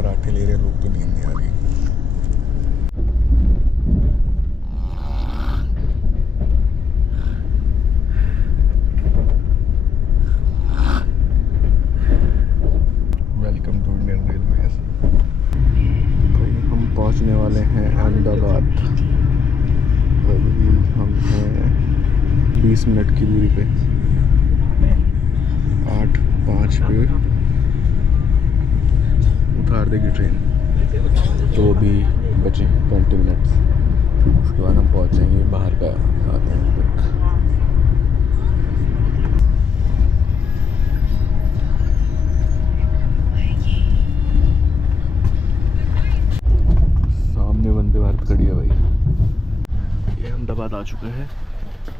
खराटे ले रहे लोग तो नींद नहीं आ रही। Welcome to Indian Railways. हम पहुंचने वाले हैं अहमदाबाद। अभी हम हैं 20 मिनट की दूरी पे। 8:05 पे उतार देगी ट्रेन, तो अभी बचे 20 मिनट्स। उसके बाद हम पहुंच जाएंगे बाहर का 7 मिनट तक। सामने वंदे भारत खड़ी है भाई। ये अहमदाबाद आ चुका है,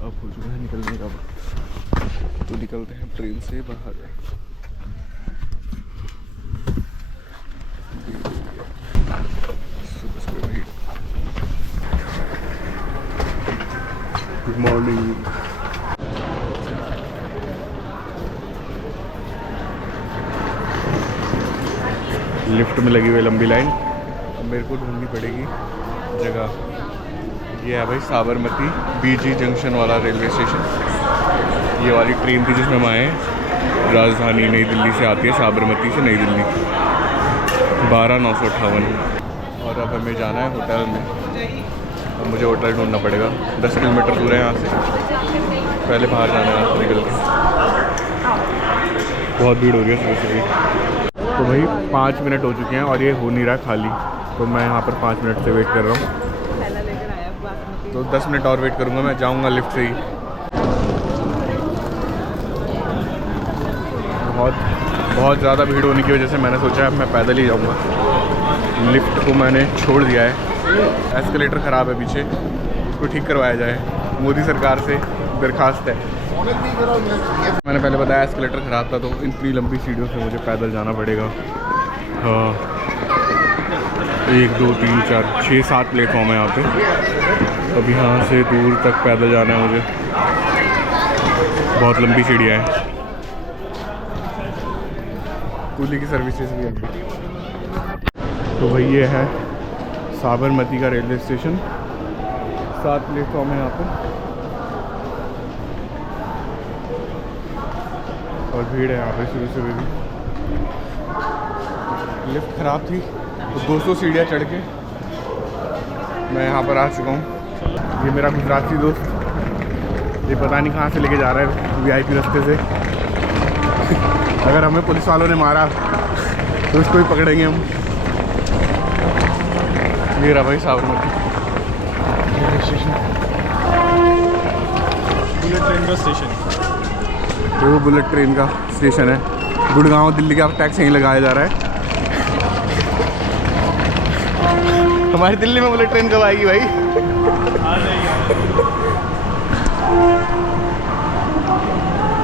अब हो चुका है निकलने का वक्त, तो निकलते हैं ट्रेन से बाहर। Good morning. लिफ्ट में लगी हुई लंबी लाइन, अब मेरे को ढूंढनी पड़ेगी जगह। ये है भाई साबरमती बीजी जंक्शन वाला रेलवे स्टेशन। ये वाली ट्रेन थी जिसमें हम आए, राजधानी नई दिल्ली से आती है, साबरमती से नई दिल्ली, 12,958। और अब हमें जाना है होटल में। अब मुझे होटल ढूंढना पड़ेगा, 10 किलोमीटर दूर है यहाँ से। पहले बाहर जाना है यहाँ से निकल के। बहुत भीड़ हो रही है सुबह सुबह। तो भाई 5 मिनट हो चुके हैं और ये हो नहीं रहा खाली, तो मैं यहाँ पर 5 मिनट से वेट कर रहा हूँ। तो 10 मिनट और वेट करूँगा, मैं जाऊँगा लिफ्ट से ही। बहुत ज़्यादा भीड़ होने की वजह से मैंने सोचा है मैं पैदल ही जाऊँगा। लिफ्ट को मैंने छोड़ दिया है, एस्केलेटर ख़राब है पीछे, उसको ठीक करवाया जाए, मोदी सरकार से दरखास्त है। मैंने पहले बताया एस्केलेटर ख़राब था, तो इतनी लंबी सीढ़ियों से मुझे पैदल जाना पड़ेगा। हाँ, 1 2 3 4 6 7 प्लेटफॉर्म है यहाँ पे। अब यहाँ से दूर तक पैदल जाना है मुझे, बहुत लंबी सीढ़ियाँ हैं। कूली की सर्विसेज भी है। तो भाई ये है साबरमती का रेलवे स्टेशन, 7 प्लेटफॉर्म है यहाँ पे और भीड़ है यहाँ पे सुबह सुबह भी। लिफ्ट ख़राब थी तो 200 सीढ़ियाँ चढ़ के मैं यहाँ पर आ चुका हूँ। ये मेरा गुजराती दोस्त, ये पता नहीं कहाँ से लेके जा रहा है VIP रास्ते से। अगर हमें पुलिस वालों ने मारा तो उसको ही पकड़ेंगे हम। ये रहा भाई Sabarmati railway station, bullet train का स्टेशन। वो बुलेट ट्रेन का स्टेशन है। गुड़गांव दिल्ली का टैक्स यहीं लगाया जा रहा है। हमारी दिल्ली में बुलेट ट्रेन कब आएगी भाई? आ जाएगी।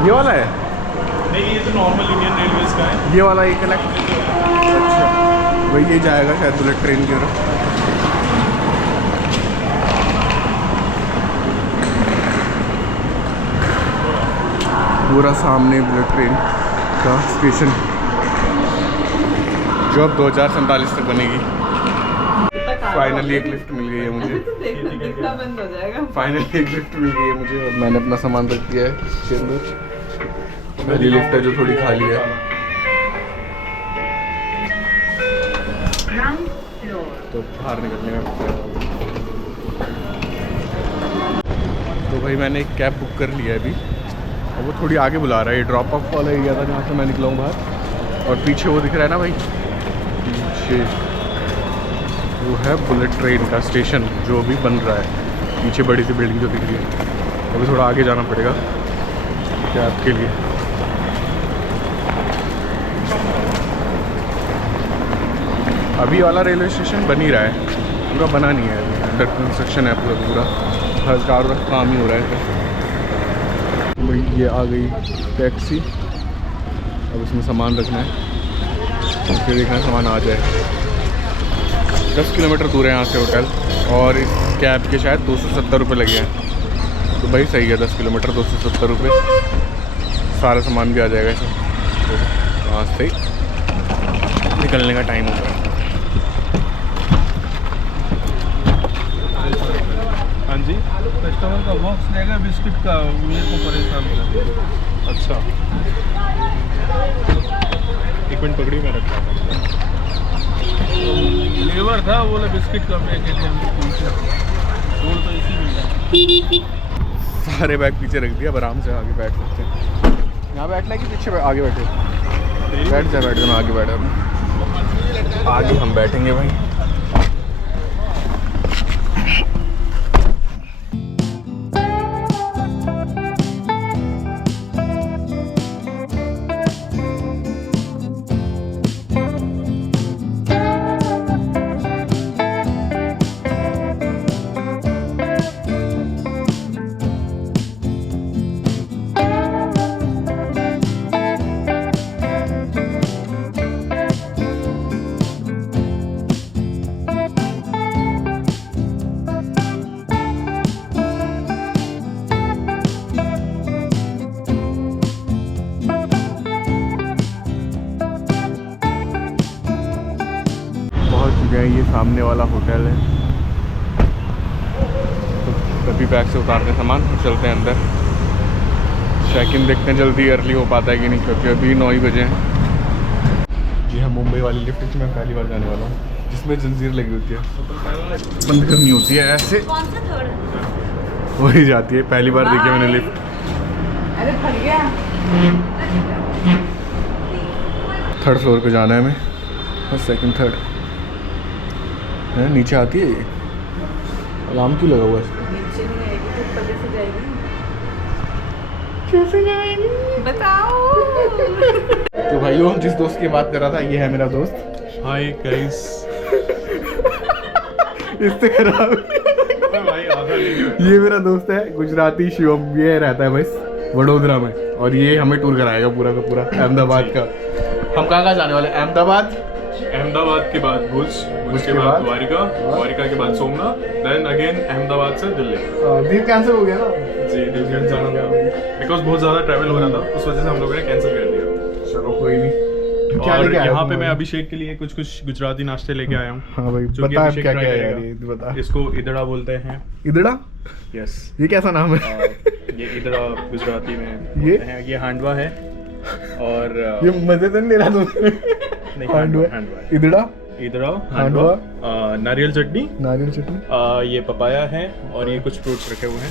ये वाला है? नहीं, ये तो नॉर्मल इंडियन रेलवेज का है। ये वाला, ये कनेक्ट। अच्छा भाई, ये जाएगा शायद बुलेट ट्रेन की तरफ। पूरा सामने बुलेट ट्रेन का स्टेशन, जो अब 2047 तक बनेगी। फाइनली एक लिफ्ट मिल गई है मुझे। दिखना बंद हो जाएगा। फाइनली एक लिफ्ट मिल गई है मुझे और मैंने अपना सामान रख दिया है इसके अंदर। पहली लिफ्ट है जो थोड़ी खाली है। तो बाहर निकलने में तो भाई मैंने एक कैब बुक कर लिया है अभी, और वो थोड़ी आगे बुला रहा है। ये ड्रॉप ऑफ वाला एरिया था जहाँ से मैं निकला हूँ बाहर, और पीछे वो दिख रहा है ना भाई, पीछे वो है बुलेट ट्रेन का स्टेशन जो अभी बन रहा है। पीछे बड़ी सी बिल्डिंग जो दिख रही है। अभी थोड़ा आगे जाना पड़ेगा कैब के लिए। अभी वाला रेलवे स्टेशन बन ही रहा है, पूरा बना नहीं है अभी, अंडर कंस्ट्रक्शन है पूरा। हर कार काम ही हो रहा है। तो भाई ये आ गई टैक्सी, अब इसमें सामान रखना है, फिर देखना है सामान आ जाए। 10 किलोमीटर दूर है यहाँ से होटल, और इस कैब के शायद 270 रुपये लगे हैं। तो भाई सही है, 10 किलोमीटर 270 रुपये, सारा सामान भी आ जाएगा इसमें। तो वहाँ से निकलने का टाइम होगा। जी कस्टमर का बॉक्स लेगा बिस्किट का, मेरे को परेशान कर। अच्छा, एक मिनट पकड़ी, मैं रखा था। लेबर था, बोले बिस्किट का पैकेट है, हमको पूछा बोल तो इसी में है। सारे बैग पीछे रख दिया, अब आराम से आगे बैठ सकते हैं। यहाँ बैठना है कि पीछे आगे बैठे? बैठ जा, मैं आगे बैठा। आगे हम बैठेंगे भाई। ये सामने वाला होटल है, तो तभी बैग से उतारते हैं सामान और चलते हैं अंदर। चेक इन देखते हैं जल्दी अर्ली हो पाता है कि नहीं, क्योंकि अभी 9 ही बजे हैं। जी हाँ, मुंबई वाली लिफ्ट में पहली बार जाने वाला हूँ, जिसमें जंजीर लगी होती है, बंद करनी होती है ऐसे, वही जाती है। पहली बार देखी मैंने लिफ्ट। अरे फट गया। 3rd फ्लोर पे जाना है हमें, और 2nd 3rd है, नीचे आती है ये। अलार्म क्यों लगा हुआ है इसका? नीचे नहीं आएगी तो ऊपर कैसे जाएगी? कैसे जाएगी बताओ। तो भाइयों, जिस दोस्त की बात कर रहा था, ये है मेरा दोस्त। Hi guys. इससे खराब भाई आधा ले लियो। ये मेरा दोस्त है गुजराती शिवम, ये रहता है बस वडोदरा में, और ये हमें टूर कराएगा पूरा का पूरा अहमदाबाद का। हम कहाँ जाने वाले? अहमदाबाद के बाद भुज, भुज के बाद द्वारिका, द्वारिका के बाद सोमनाथ, देन अगेन अहमदाबाद से दिल्ली। दिल कैंसिल हो गया ना? जी, दिल कैंसिल हो गया बिकॉज बहुत ज़्यादा ट्रैवल हो रहा था, उस वजह से हम लोगों ने कैंसिल कर दिया। चलो कोई नहीं। क्या और लेके आया यहाँ पे तुम? मैं अभिषेक के लिए कुछ गुजराती नाश्ते लेके आया हूँ। हाँ भाई, जो कि बता अभिषेक क्या try क्या है करेगा। यार, ये बता। इसको इदड़ा बोलते हैं। इदड़ा? यस। ये कैसा नाम है? ये इदड़ा गुजराती में ये? बोलते हैं। ये हांडवा है और ये मजे तो नहीं ले रहा तुम? नहीं, हांडवा। हांडवा है। इदड़ा, इदड़ा, हांडवा, नारियल चटनी, नारियल चटनी, ये पपाया है और ये कुछ फ्रूट्स रखे हुए हैं।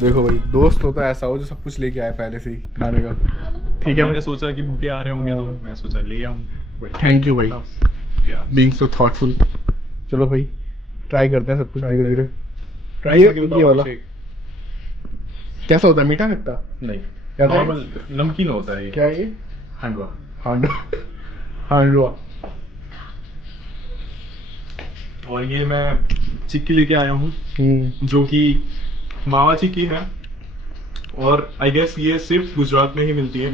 देखो भाई, दोस्त होता ऐसा हो जो सब कुछ लेके आए पहले से ही खाने का। ठीक है, मैंने सोचा कि भूखे आ रहे होंगे तो मैं सोचा ले आऊँ। थैंक यू भाई, बीइंग सो थॉटफुल। चलो भाई, ट्राई करते हैं सब कुछ धीरे धीरे। ट्राई ये करके बताओ वाला अभिषेक। कैसा होता है? मीठा लगता? नहीं, क्या था? नॉर्मल नमकीन होता है ये। क्या है ये? हांडवा। हांडवा। और ये मैं चिक्की लेके आया हूँ, जो कि मावा चिक्की है, और आई गेस ये सिर्फ गुजरात में ही मिलती है।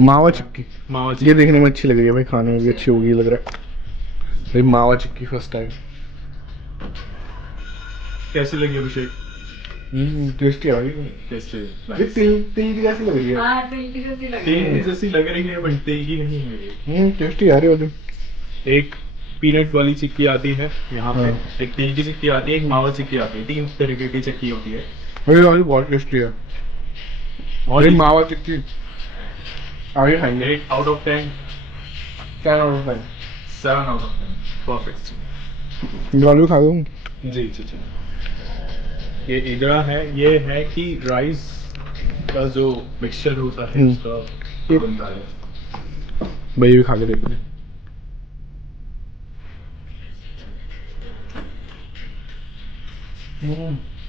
मावा चिक्की। मावा ये चिक्की देखने में अच्छी लग रही है भाई, खाने में भी अच्छी होगी लग रहा है भाई। मावा चिक्की फर्स्ट टाइम। कैसी लगी अभिषेक? टेस्टी है भाई। टेस्टी। ये तेल की कैसी लग रही है? हाँ टेस्टी जैसी लग रही तेल है। जैसी लग रही है बट तेल की नहीं है ये। टेस्टी आ रही है। एक पीनट वाली चिक्की आती है यहाँ पे, हाँ। एक तेल की चिक्की आती है, एक मावा चिक्की आती है। 3 तरीके की चिक्की होती है। मेरी वाली बहुत टेस्टी है। और ये मावा चिक्की आगे खाएंगे। 8 out of 10, 10 out of 10। 7 out of 10, perfect. गालू खा लूँ? जी जी जी। ये इदड़ा है, ये है कि राइस का जो मिक्सचर होता है उसका ये बनता है। भाई भी खा के देखते हैं।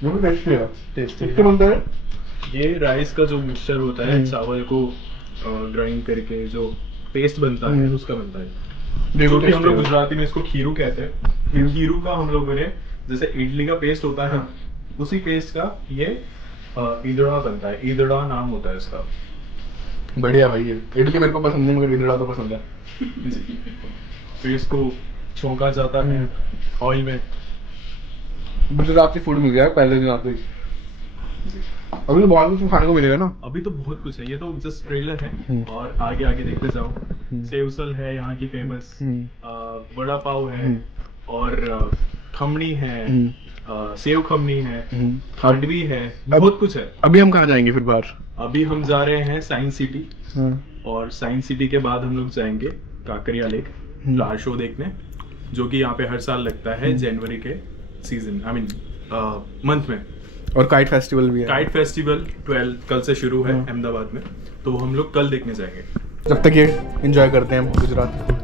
वो भी टेस्टी है। टेस्टी किससे बनता है? ये राइस का जो मिक्सचर होता है, चावल को ग्राइंड करके जो पेस्ट बनता है उसका बनता है। देखो जो कि हम लोग टेस्टी है। गुजराती में इसको खीरू कहते हैं। खीरू का हम लोगों ने, जैसे इडली का पेस्ट होता है, उसी पेस्ट का ये इदड़ा बनता है। इदड़ा नाम होता है इसका। बढ़िया भाई। ये इडली मेरे को पसंद है, मगर इदड़ा तो पसंद है। फिर इसको छोंका जाता है ऑयल में। गुजराती फूड मिल गया है पहले दिन आते ही। अभी तो बहुत कुछ खाने को मिलेगा ना। अभी तो बहुत कुछ है, ये तो जस्ट ट्रेलर है, हम्म। और आगे आगे देखते जाओ। सेव उसल है यहाँ की फेमस, वड़ा पाव है, और खमणी है, सेव खमनी है, खांडवी है, बहुत कुछ है। अभी हम कहाँ जाएंगे फिर बाहर? अभी हम जा रहे हैं साइंस सिटी, हाँ। और साइंस सिटी के बाद हम लोग जाएंगे काकरिया लेक फ्लावर शो देखने, जो कि यहाँ पे हर साल लगता है जनवरी के सीजन, आई मीन मंथ में। और काइट फेस्टिवल भी है। काइट फेस्टिवल 12 कल से शुरू है अहमदाबाद में, तो हम लोग कल देखने जाएंगे। जब तक ये एंजॉय करते हैं हम गुजरात।